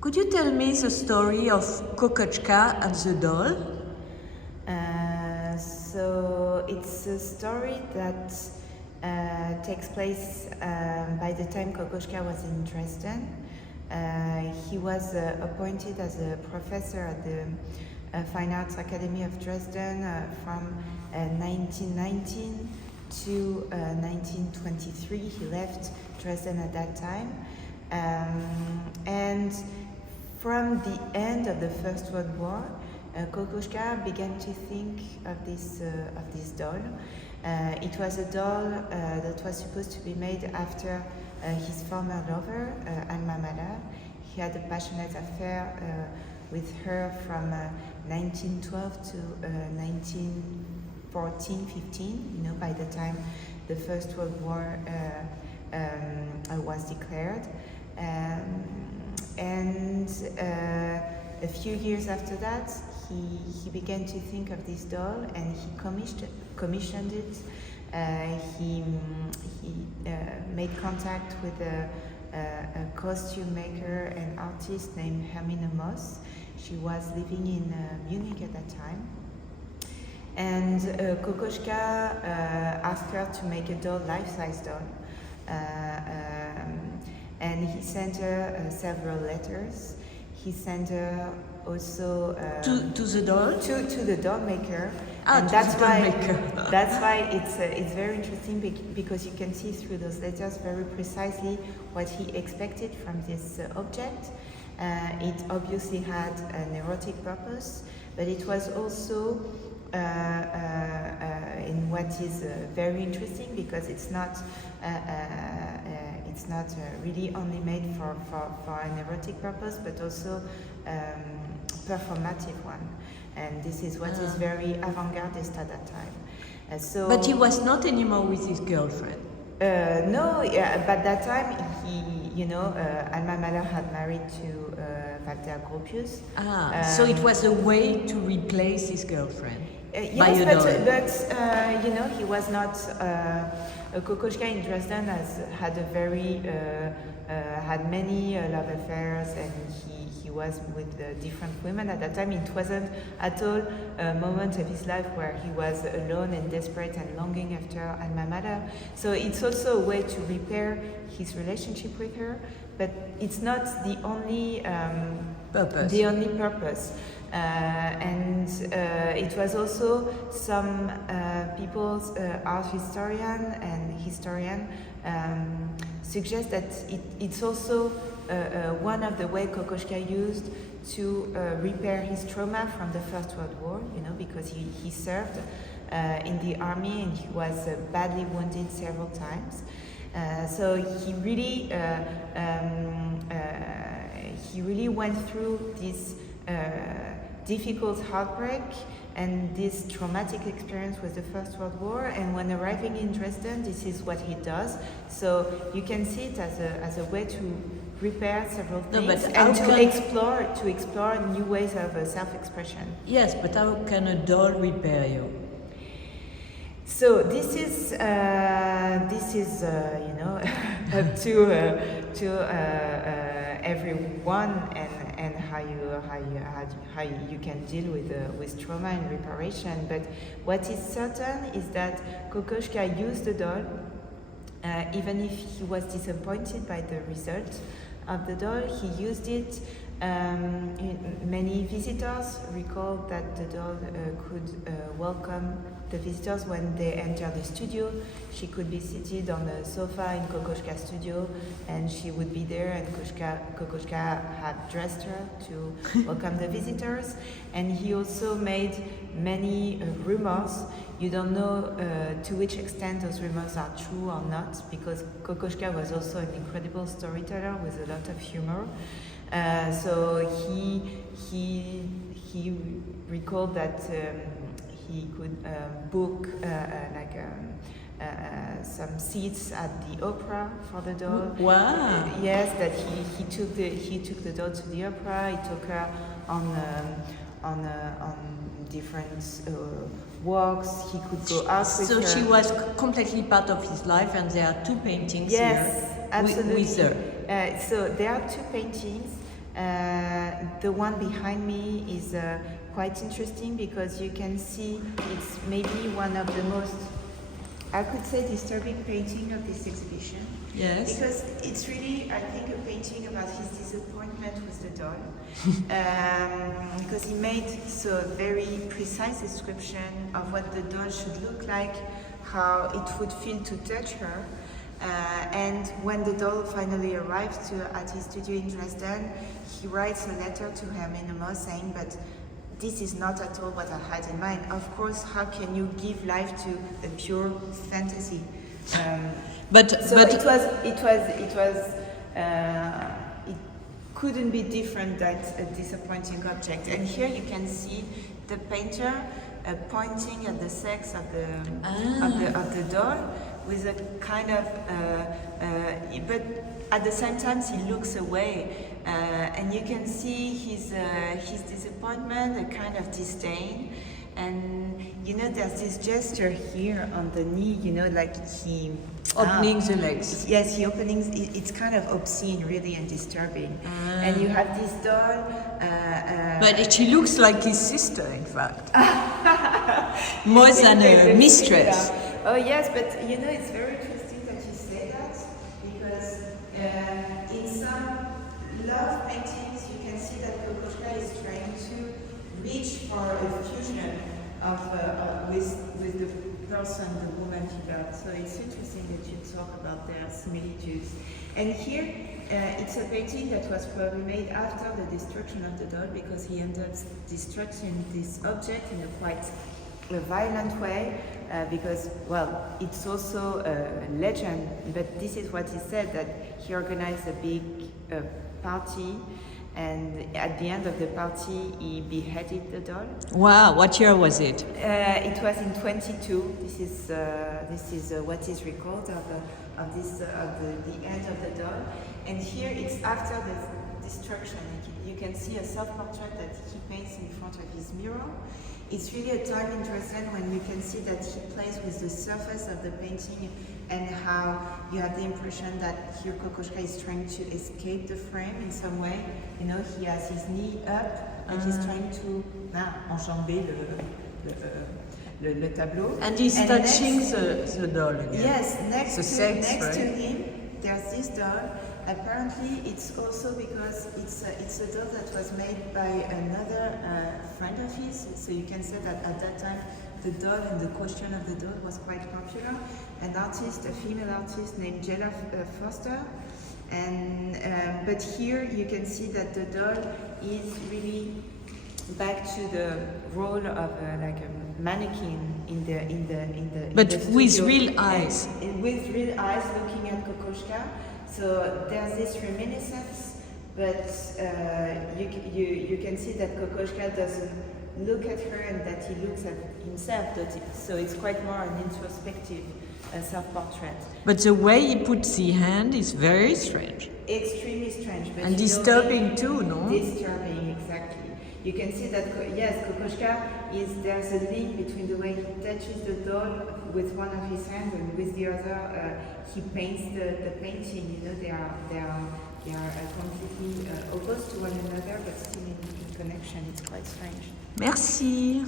Could you tell me the story of Kokoschka and the doll? So it's a story that takes place by the time Kokoschka was in Dresden. He was appointed as a professor at the Fine Arts Academy of Dresden from 1919 to 1923. He left Dresden at that time. And from the end of the First World War, Kokoschka began to think of this doll. It was a doll that was supposed to be made after his former lover, Alma Mahler. He had a passionate affair with her from 1912 to 1914-15. By the time the First World War was declared. And a few years after that, he began to think of this doll, and he commissioned it. He made contact with a costume maker and artist named Hermine Moss. She was living in Munich at that time. And Kokoschka asked her to make a doll, life-size doll. And he sent her several letters. He sent her also to the doll? To the doll maker. And that's why it's very interesting because you can see through those letters very precisely what he expected from this object. It obviously had an erotic purpose, but it was also in what is very interesting because it's not really only made for an erotic purpose, but also performative one. And this is what is very avant-gardist at that time. But he was not anymore with his girlfriend. No, but that time Alma Mahler had married to Walter Gropius. So it was a way to replace his girlfriend. Yes, but he was not. Kokoschka in Dresden had many love affairs, and he was with different women at that time. It wasn't at all a moment of his life where he was alone and desperate and longing after Alma Mahler. So it's also a way to repair his relationship with her, but it's not the only purpose. And it was also some people's art historian suggest that it's also one of the way Kokoschka used to repair his trauma from the First World War, because he served in the army and he was badly wounded several times. So he really went through this difficult heartbreak and this traumatic experience with the First World War, and when arriving in Dresden, this is what he does. So you can see it as a way to repair several things and to explore new ways of self-expression. Yes, but how can a doll repair you? So this is up to everyone and how you can deal with trauma and reparation. But what is certain is that Kokoschka used the doll, even if he was disappointed by the result of the doll. He used it. Many visitors recall that the doll could welcome the visitors when they enter the studio. She could be seated on a sofa in Kokoschka's studio, and she would be there, and Kokoschka had dressed her to welcome the visitors. And he also made many rumors. You don't know to which extent those rumors are true or not, because Kokoschka was also an incredible storyteller with a lot of humor. So he recalled that he could book some seats at the opera for the doll. Wow! Yes, that he took the doll to the opera. He took her on different walks. He could go out with her. So she was completely part of his life, and there are two paintings here. Yes, absolutely. With her. So there are two paintings. The one behind me is quite interesting because you can see it's maybe one of the most, I could say, disturbing painting of this exhibition. Yes. Because it's really, I think, a painting about his disappointment with the doll. Because he made so very precise description of what the doll should look like, how it would feel to touch her. And when the doll finally arrives at his studio in Dresden, he writes a letter to her minimum saying, but this is not at all what I had in mind. Of course, how can you give life to a pure fantasy? It couldn't be different than a disappointing object. And here you can see the painter pointing at the sex of the doll with a kind of, but at the same time he looks away, and you can see his disappointment, a kind of disdain. And you know, there's this gesture here on the knee, you know, like he opening the legs. Yes, he openings. It's kind of obscene, really, and disturbing. And you have this doll. But she looks like his sister, in fact, more than a mistress. Oh yes, but you know, it's very interesting that you say that because in some love paintings, you can see that Kokoschka is trying to reach for a fusion of with the person, the woman he loved. So it's interesting that you talk about their similitudes. And here, it's a painting that was probably made after the destruction of the doll because he ended up destructing this object in a quite violent way because, well, it's also a legend, but this is what he said, that he organized a big party, and at the end of the party he beheaded the doll. Wow, what year was it? It was in 22. This is what is recorded of the end of the doll, and here it's after the destruction. You can see a self-portrait that he paints in front of his mirror. It's really a time in Dresden when you can see that he plays with the surface of the painting and how you have the impression that here Kokoschka is trying to escape the frame in some way. You know, he has his knee up and he's trying to enjamber le tableau. And he's touching the doll again. Yes, next to right? him, there's this doll. Apparently, it's also because it's a doll that was made by another friend of his. So you can say that at that time, the doll and the question of the doll was quite popular. An artist, a female artist named Judith Foster. And but here you can see that the doll is really back to the role of like a mannequin in the but in the with studio. real eyes. And with real eyes looking at Kokoschka. So there's this reminiscence, but you can see that Kokoschka doesn't look at her and that he looks at himself. So it's quite more an introspective self-portrait. But the way he puts the hand is very strange. Extremely strange. But And disturbing too, no? Disturbing, exactly. You can see that, yes, Kokoschka there's a link between the way he touches the doll with one of his hands and with the other, he paints the painting. You know, they are completely opposed to one another, but still in connection. It's quite strange. Merci.